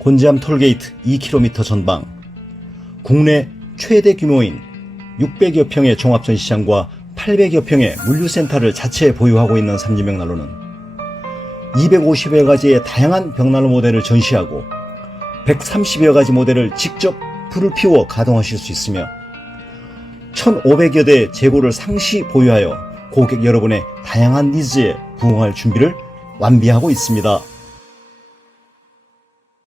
곤지암 톨게이트 2km 전방, 국내 최대 규모인 600여 평의 종합전시장과 800여 평의 물류센터를 자체에 보유하고 있는 삼진벽난로는 250여 가지의 다양한 벽난로 모델을 전시하고 130여 가지 모델을 직접 불을 피워 가동하실 수 있으며 1,500여 대 재고를 상시 보유하여 고객 여러분의 다양한 니즈에 부응할 준비를 완비하고 있습니다.